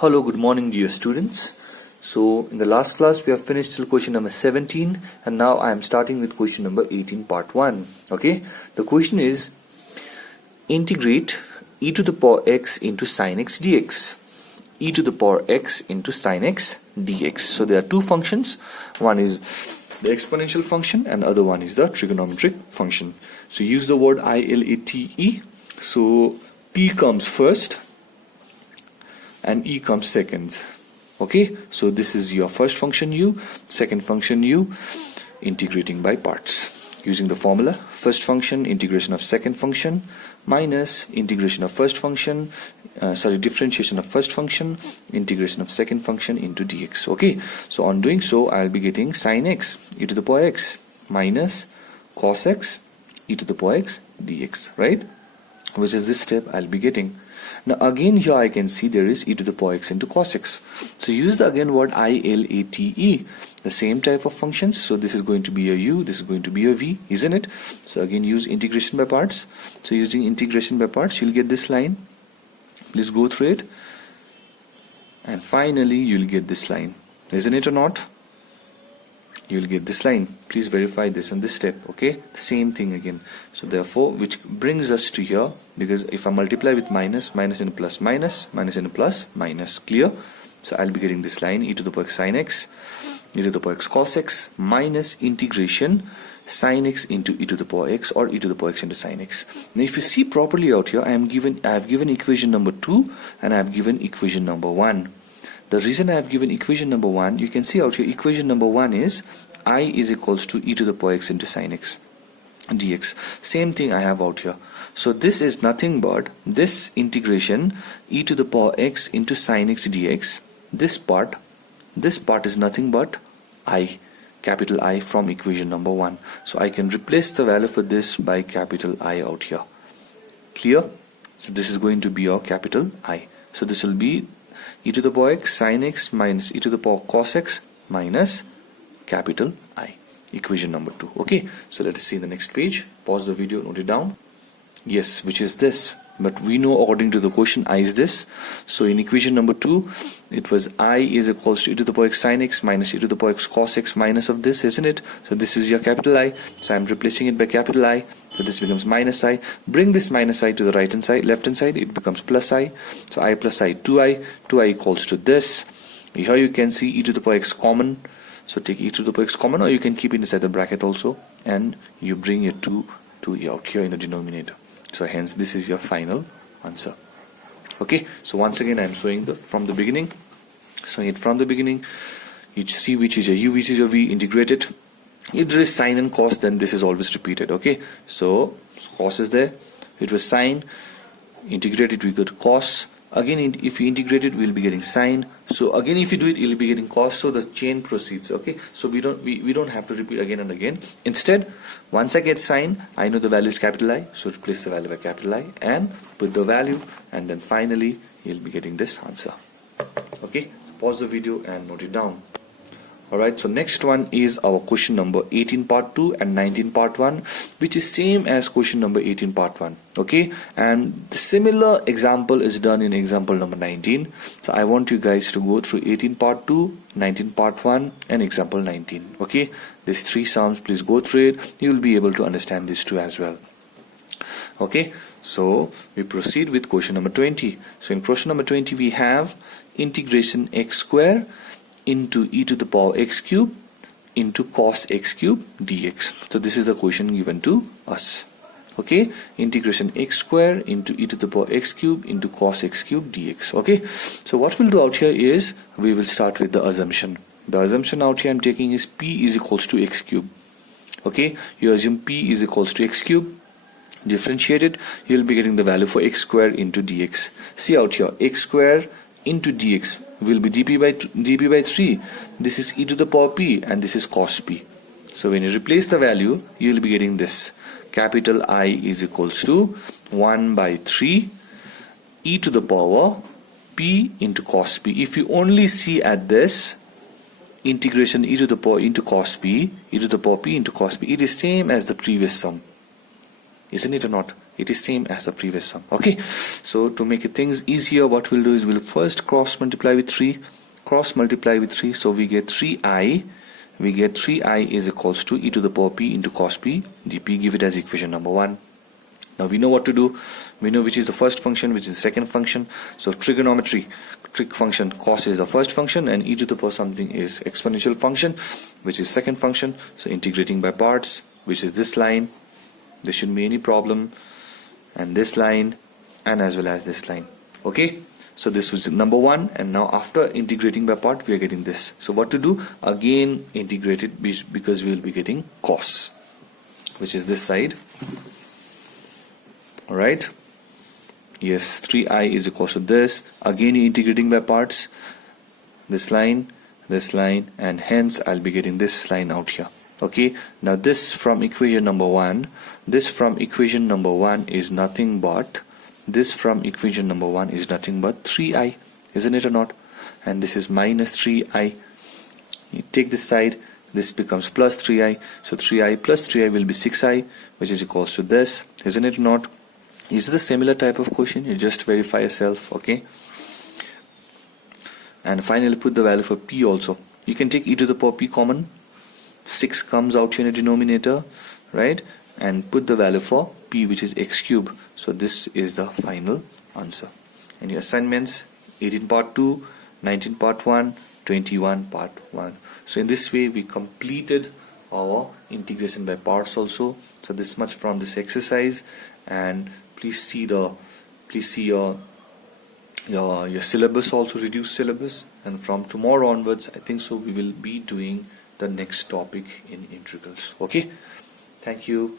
Hello, good morning dear students. So in the last class we have finished till question number 17 and now I am starting with question number 18 part 1. Okay, the question is integrate e to the power x into sin x dx. E to the power x into sin x dx. So there are two functions. One is the exponential function and other one is the trigonometric function. So use the word ILATE. So T comes first and E comes second. Okay, so this is your first function u, second function u, integrating by parts using the formula first function integration of second function minus integration of first function differentiation of first function integration of second function into dx. Okay, so on doing so I'll be getting sin x e to the power x minus cos x e to the power x dx, right? Which is this step I'll be getting. Now again here I can see there is e to the power x into cos x. So use the again word ILATE, the same type of functions. So this is going to be a u, this is going to be a v, isn't it? So again use integration by parts. So using integration by parts you'll get this line. Please go through it. And finally you'll get this line, isn't it or not? You'll get this line. Please verify this in this step. Okay, the same thing again. So therefore, which brings us to here, because if I multiply with minus, minus into plus, minus, minus into plus, minus, clear? So I'll be getting this line e to the power x sin x, e to the power x cos x, minus integration sin x into e to the power x or e to the power x into sin x. Now if you see properly out here, I have given equation number 2 and I have given equation number 1. The reason I have given equation number 1, you can see out here equation number 1 is I is equals to e to the power x into sin x dx. Same thing I have out here. So this is nothing but this integration e to the power x into sin x dx. This part is nothing but I, capital I from equation number 1. So I can replace the value for this by capital I out here. Clear? So this is going to be your capital I. So this will be e to the power x sin x minus e to the power cos x minus capital I, equation number 2. Okay, so let us see the next page. Pause the video, note it down. Yes, which is this, but we know according to the question I is this. So in equation number 2 it was I is equals to e to the power x sin x minus e to the power x cos x minus of this, isn't it? So this is your capital I, so I'm replacing it by capital I. So this becomes minus I. Bring this minus I to the right hand side, left hand side, it becomes plus I. So I plus I, 2I equals to this. Here you can see e to the power x common. So take e to the power x common, or you can keep it inside the bracket also, and you bring your 2 out here in the denominator. So hence this is your final answer. Okay, so once again I am showing from the beginning. Showing it from the beginning. You see which is your u, which is your v, integrated. If there is sine and cos, then this is always repeated. Okay, so cos is there. It was sine, integrated we got cos. Again if you integrate it we'll be getting sine. So again if you do it you'll be getting cos. So the chain proceeds. Okay, so we don't have to repeat again and again. Instead, once I get sine, I know the value is capital I, so replace the value by capital I and put the value, and then finally you'll be getting this answer. Okay, so pause the video and note it down. Alright, so next one is our question number 18 part 2 and 19 part 1, which is same as question number 18 part 1. Okay, and the similar example is done in example number 19. So I want you guys to go through 18 part 2, 19 part 1 and example 19. Okay, these three sums, please go through it. You will be able to understand these two as well. Okay, so we proceed with question number 20. So in question number 20 we have integration x square into e to the power x cube into cos x cube dx. So this is the question given to us. Okay, integration x square into e to the power x cube into cos x cube dx. Okay, so what we'll do out here is we will start with the assumption. The assumption out here I'm taking is p is equals to x cube. Okay, you assume p is equals to x cube. Differentiate it, you'll be getting the value for x square into dx. See out here, x square into dx will be dp by 3. This is e to the power p and this is cos p. So when you replace the value you will be getting this, capital I is equals to 1 by 3 e to the power p into cos p. If you only see at this integration e to the power into cos p, e to the power p into cos p, it is same as the previous sum. isn't it or not? It is same as the previous sum. Okay, so to make things easier, what we'll do is we'll first cross multiply with 3, so we get 3i. We get 3i is equals to e to the power p into cos p dp. Give it as equation number 1. Now we know what to do. We know which is the first function, which is the second function. So trigonometry, trig function, cos is the first function, and e to the power something is exponential function, which is second function. So integrating by parts, which is this line, there shouldn't be any problem, and this line, and as well as this line. Okay, so this was number 1, and now after integrating by part we are getting this. So what to do? Again integrate it, because we will be getting cos, which is this side. Alright, yes, 3i is equal to this. Again integrating by parts, this line, and hence I'll be getting this line out here. Okay, now this from equation number 1, is nothing but 3i, isn't it or not? And this is minus 3i. You take this side, this becomes plus 3i, so 3i plus 3i will be 6i, which is equals to this, isn't it or not? Is it a similar type of question? You just verify yourself. Okay, and finally put the value for p also. You can take e to the power p common, 6 comes out here in the denominator, right? And put the value for p, which is x cube. So this is the final answer. And your assignments: 18 part 2, 19 part 1, 21 part 1. So in this way we completed our integration by parts also. So this much from this exercise, and please see your syllabus also, reduced syllabus, and from tomorrow onwards I think so we will be doing the next topic in integrals. Okay, thank you.